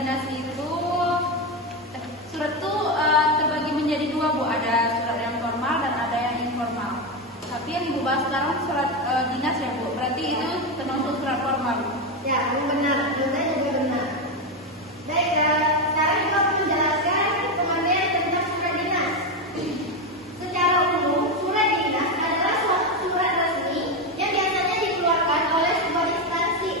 dinas itu surat itu terbagi menjadi dua, Bu. Ada surat yang formal dan ada yang informal. Tapi yang Ibu bahas sekarang surat dinas ya, Bu. Berarti itu termasuk surat formal. Ya, benar. Juga benar. Baik, sekarang kita akan menjelaskan pengertian tentang surat dinas. Secara umum, surat dinas adalah suatu surat resmi yang biasanya dikeluarkan oleh sebuah instansi.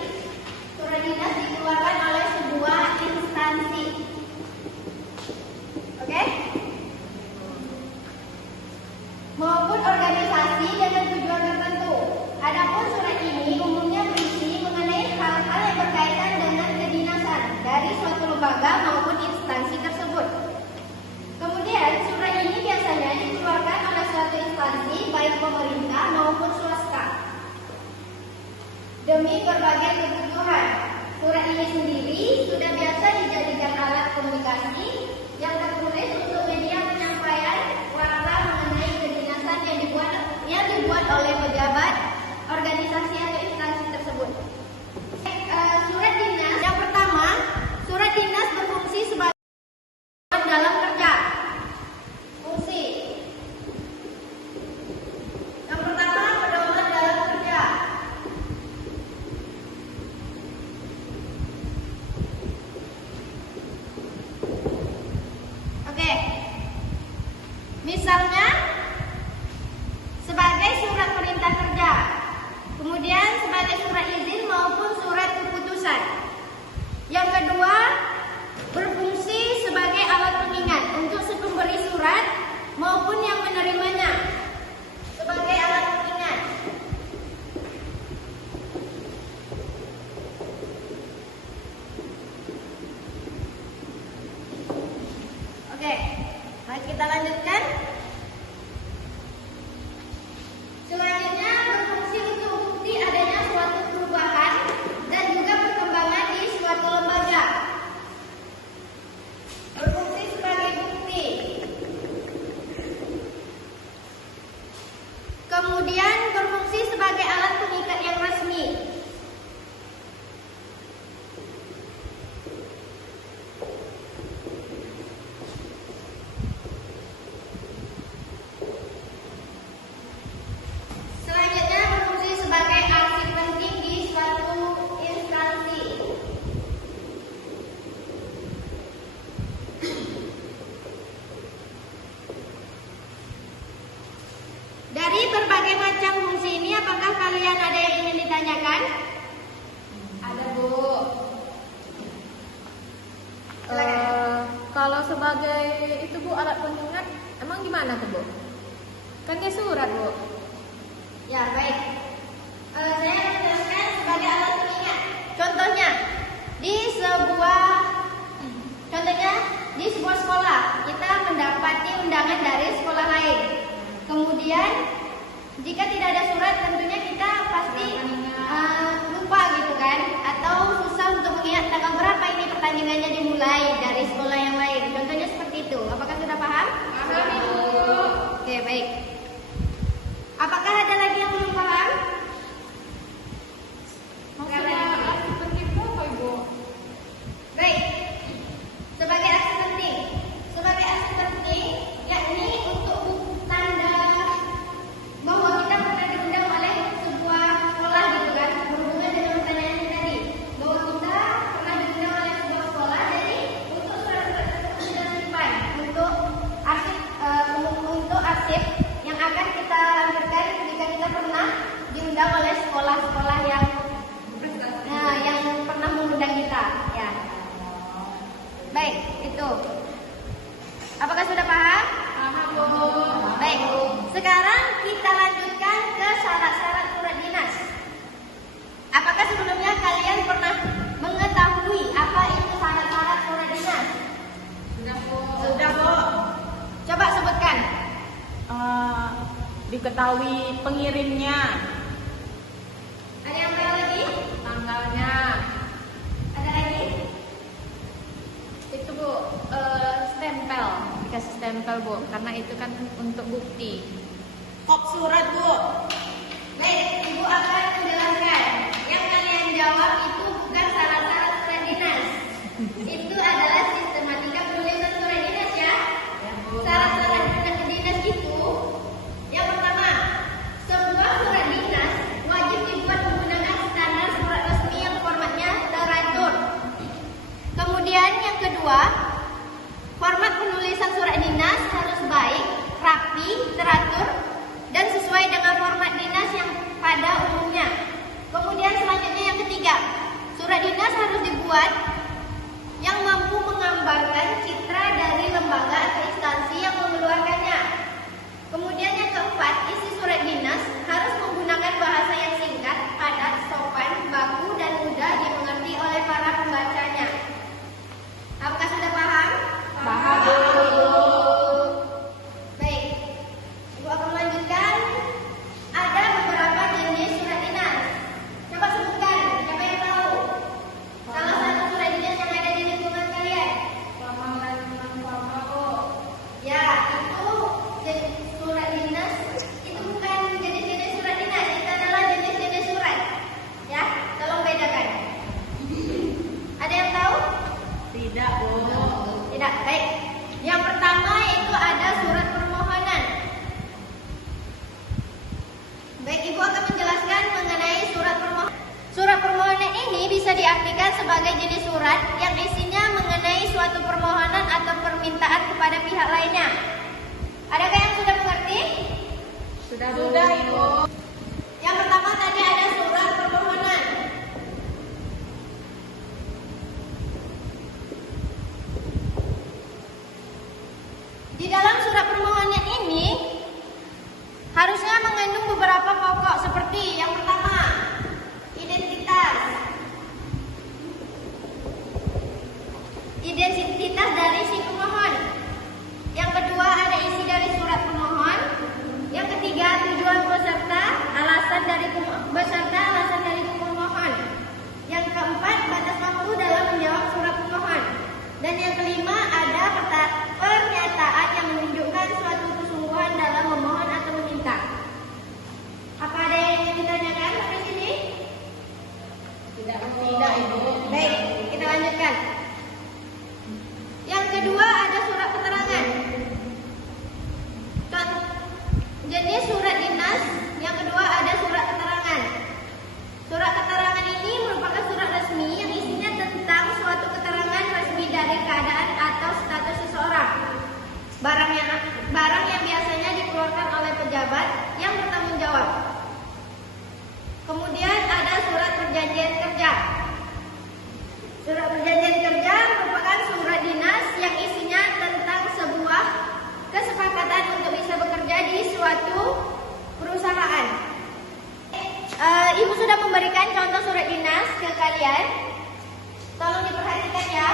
Surat dinas dikeluarkan oleh sebuah instansi. Oke? Maupun organisasi dengan tujuan tertentu. Adapun surat ini umumnya berisi mengenai hal-hal yang berkaitan dengan kedinasan dari suatu lembaga maupun instansi tersebut. Kemudian surat ini biasanya dikeluarkan oleh suatu instansi baik pemerintah maupun swasta demi berbagai kebutuhan. Surat ini sendiri sudah biasa dijadikan alat komunikasi yang tertulis untuk media penyampaian warta mengenai kedinasan yang dibuat oleh pejabat organisasi atau instansi tersebut. Surat dinas yang pertama, surat dinas berfungsi sebagai dalam kerja. Fungsi yang pertama, pedoman dalam kerja. Oke. Misalnya sebagai surat perintah kerja, kemudian sebagai surat izin maupun surat keputusan. Yang kedua, berfungsi sebagai alat pengingat untuk si pemberi surat maupun yang menerimanya sebagai alat pengingat. Oke, mari kita lanjutkan. Selanjutnya berfungsi untuk bukti adanya suatu perubahan dan juga perkembangan di suatu lembaga. Berfungsi sebagai bukti. Kemudian berfungsi sebagai alat pengikat yang resmi. Selanjutnya berfungsi sebagai arsip penting di suatu instansi. Dari berbagai macam fungsi ini, apakah kalian ada yang ingin ditanyakan? Ada, Bu. Kalau sebagai itu, Bu, alat pengingat, emang gimana tuh, Bu? Kan kayak surat, Bu. Ya, baik. Saya menjelaskan sebagai alat pengingat. Contohnya di sebuah sekolah kita mendapati undangan dari sekolah lain. Kemudian jika tidak ada surat, tentunya kita pasti lupa gitu kan, atau susah untuk mengingat tanggal berapa ini pertandingannya dimulai dari sekolah yang lain. Contohnya seperti itu. Apakah sudah paham? Paham, Ibu. Oke, baik. Apakah ada lagi yang belum paham? Maksudnya arsip penting itu apa, Ibu? Baik. Sebagai arsip penting. Sebagai arsip penting, yakni untuk tanda bahwa kita pernah diundang oleh sebuah sekolah gitu kan, berhubungan dengan pertanyaan ini tadi. Bahwa kita pernah diundang oleh sebuah sekolah, jadi untuk surat-surat tersebut sudah simpan untuk arsip yang akan kita lampirkan jika kita pernah diundang oleh sekolah-sekolah yang pernah mengundang kita, ya. Baik, itu. Apakah sudah paham? Paham, Bu. Baik. Sekarang kita lanjutkan ke syarat-syarat surat dinas. Apakah sebelumnya kalian pernah mengetahui apa itu syarat-syarat surat dinas? Sudah, Bu. Sudah, Bu. Coba sebutkan. Diketahui pengirimnya, Ada yang tahu lagi? tanggalnya. Ada lagi? Itu, Bu, stempel, dikasih stempel, Bu, karena itu kan untuk bukti. Kop surat, Bu. Baik, Ibu akan menjelaskan. Yang kalian jawab itu bukan syarat-syarat surat dinas. Itu kedua, format penulisan surat dinas harus baik, rapi, teratur, dan sesuai dengan format dinas yang pada umumnya. Kemudian selanjutnya yang ketiga, surat dinas harus dibuat yang mampu menggambarkan citra dari lembaga atau instansi yang mengeluarkannya. Kemudian yang keempat, isi surat dinas harus menggunakan bahasa yang singkat, padat, sopan, baku, dan mudah dimengerti oleh para pembacanya. Apakah sudah paham? Paham, Bu. Baik, Ibu akan melanjutkan. Ada beberapa jenis surat dinas. Coba sebutkan, siapa yang tahu? Salah satu surat dinas yang ada di lingkungan kalian. Formal dan informal, Bu. Ya, itu jenis surat dinas. Itu bukan jenis-jenis surat dinas, itu adalah jenis-jenis surat. Ya, tolong bedakan. Ada yang tahu? Tidak, Bu. Tidak, baik. Yang pertama itu ada surat permohonan. Baik, Ibu akan menjelaskan mengenai surat permohonan. Surat permohonan ini bisa diartikan sebagai jenis surat yang isinya mengenai suatu permohonan atau permintaan kepada pihak lainnya. Adakah yang sudah mengerti? Sudah, Ibu. Yang pertama tadi ada surat permohonan. Di dalam surat permohonan ini harusnya mengandung beberapa pokok seperti yang pertama, identitas. Identitas dari si pemohon. Yang kedua ada isi dari surat pemohon. Yang ketiga tujuan peserta, alasan dari pemohon. Yang keempat batas waktu dalam menjawab surat pemohon. Dan yang kelima ada pernyataan yang menunjukkan suatu kesungguhan dalam memohon atau meminta. Apa ada yang ingin ditanyakan sampai sini? Tidak, Ibu. Baik, kita lanjutkan. Yang kedua ada surat keterangan. Jenis surat dinas yang kedua ada surat keterangan. Surat keterangan ini merupakan surat resmi yang isinya tentang suatu keterangan resmi dari keadaan atau status seseorang. Barang yang biasanya dikeluarkan oleh pejabat yang bertanggung jawab. Kemudian ada surat perjanjian kerja. Surat perjanjian kerja merupakan surat dinas yang isinya tentang sebuah kesepakatan untuk bisa bekerja di suatu perusahaan. Ibu sudah memberikan contoh surat dinas ke kalian. Tolong diperhatikan ya.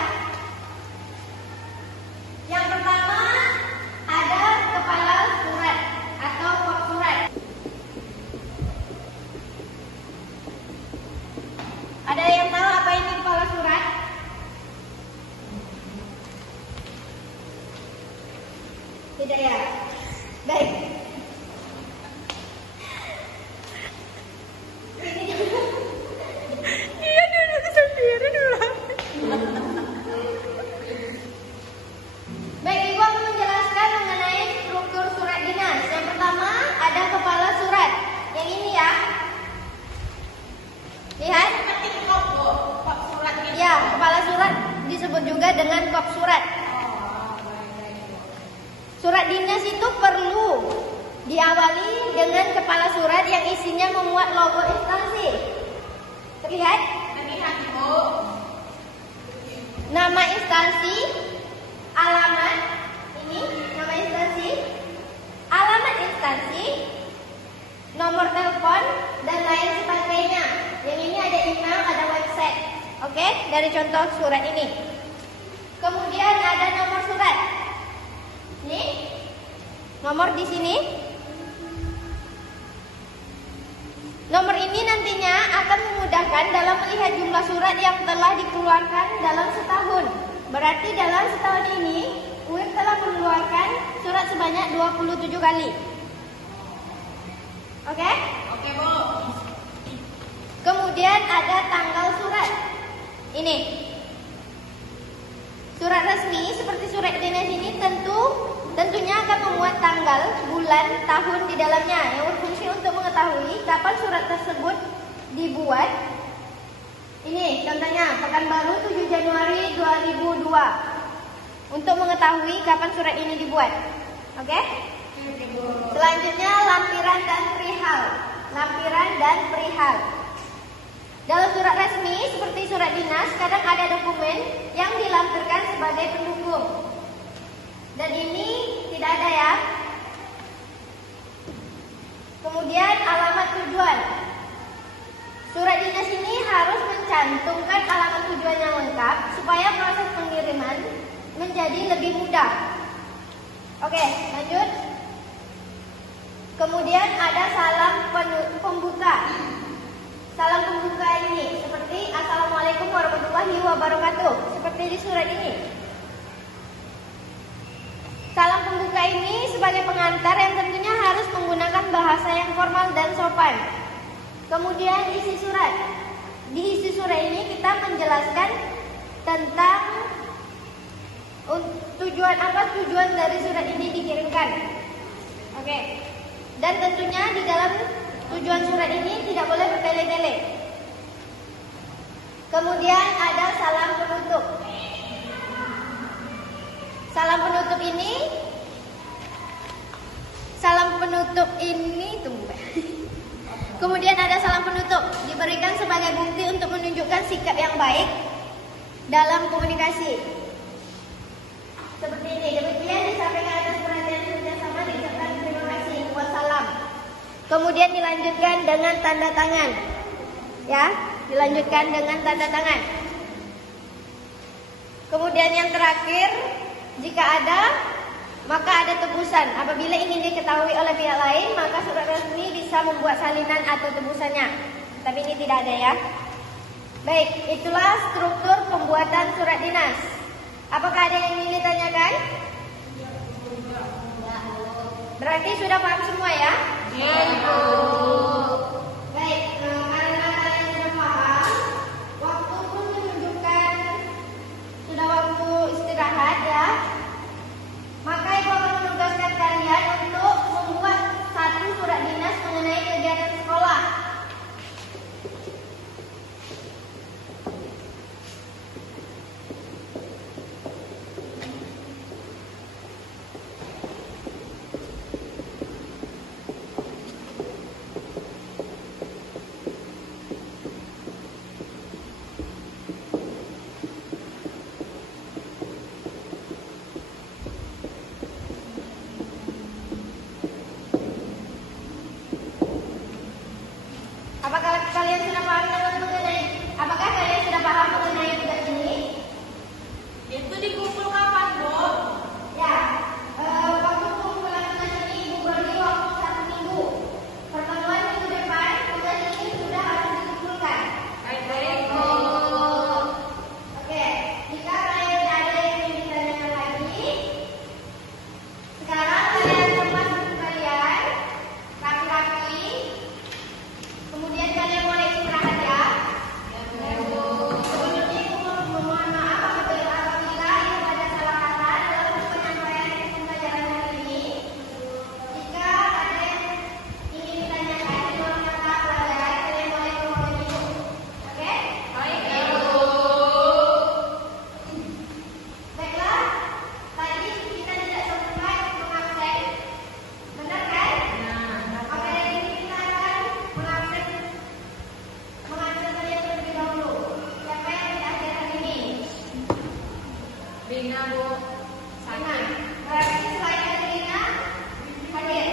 Yang pertama ada kepala surat atau kop surat. Ada yang tahu apa ini kepala surat? Tidak ya? Baik. Iya duduk sendiri dulu. Baik, Ibu akan menjelaskan mengenai struktur surat dinas. Yang pertama ada kepala surat. Yang ini ya. Lihat. Seperti kop surat gitu. Ya, kepala surat disebut juga dengan kop surat. Surat dinas itu perlu diawali dengan kepala surat yang isinya memuat logo instansi. Terlihat? Terlihat, Ibu. Nama instansi, alamat, ini nama instansi, alamat instansi, nomor telepon, dan lain sebagainya. Yang ini ada email, ada website. Oke, dari contoh surat ini. Kemudian ada nomor surat. Ini nomor di sini. Nomor ini nantinya akan memudahkan dalam melihat jumlah surat yang telah dikeluarkan dalam setahun. Berarti dalam setahun ini UIN telah mengeluarkan surat sebanyak 27 kali. Oke? Oke, Bu. Kemudian ada tanggal surat. Ini. Surat resmi seperti surat dinas ini tentunya akan memuat tanggal, bulan, tahun di dalamnya yang berfungsi untuk mengetahui kapan surat tersebut dibuat. Ini contohnya Pekanbaru 7 Januari 2002. untuk mengetahui kapan surat ini dibuat. Oke? Selanjutnya lampiran dan perihal. Lampiran dan perihal. Dalam surat resmi seperti surat dinas, kadang ada dokumen yang dilampirkan sebagai pendukung. Dan ini tidak ada ya. Kemudian alamat tujuan. Surat dinas ini harus mencantumkan alamat tujuan yang lengkap supaya proses pengiriman menjadi lebih mudah. Oke, lanjut. Kemudian ada salam pembuka. Salam pembuka ini seperti Assalamualaikum warahmatullahi wabarakatuh, seperti di surat ini. Salam pembuka ini sebagai pengantar yang tentunya harus menggunakan bahasa yang formal dan sopan. Kemudian isi surat. Di isi surat ini kita menjelaskan tentang tujuan dari surat ini dikirimkan. Oke. Dan tentunya di dalam tujuan surat ini tidak boleh bertele-tele. Kemudian ada salam penutup. Salam penutup ini tunggu. Kemudian ada salam penutup, diberikan sebagai bukti untuk menunjukkan sikap yang baik dalam komunikasi. Seperti ini, demikian disampaikan atas perhatian kerjasama, diucapkan terima kasih. Wassalam. Kemudian dilanjutkan dengan tanda tangan. Ya, dilanjutkan dengan tanda tangan. Kemudian yang terakhir, jika ada, maka ada tebusan. Apabila ingin diketahui oleh pihak lain, maka surat resmi bisa membuat salinan atau tebusannya. Tapi ini tidak ada ya. Baik, itulah struktur pembuatan surat dinas. Apakah ada yang ingin ditanyakan? Berarti sudah paham semua ya? Iya, Ibu. Baik, karena kalian sudah paham, waktu pun menunjukkan sudah waktu istirahat ya. Maka Ibu akan menugaskan kalian untuk membuat satu surat dinas mengenai kegiatan sekolah. Apakah kalian sudah paham mengenai tugas ini? Itu dikumpul kapan, Bu? Ya, waktu pengumpulan tugas ini Ibu beri waktu 1 minggu. Pertemuan minggu depan tugas ini sudah harus dikumpulkan. Baik, Bu. Oke, jika kalian tidak ada yang ingin ditanyakan lagi, sekarang kalian kemas buku kalian rapi-rapi. Kemudian kalian mulai istirahat ya. Sebelumnya Ibu memohon maaf apabila Ibu ada salah kata dalam penyampaian pembelajaran hari ini. Jika ada yang ingin ditanyakan di luar kata pelajaran, kalian boleh menghubungi Ibu. Oke? Baik, Ibu. Baiklah, tadi kita tidak sempat mengabsen. Benar kan? Oke, jadi kita akan mengabsen saja terlebih dahulu. Siapa yang tidak hadir hari ini? Bina, Bu. Berarti selain dari Rina, hadir.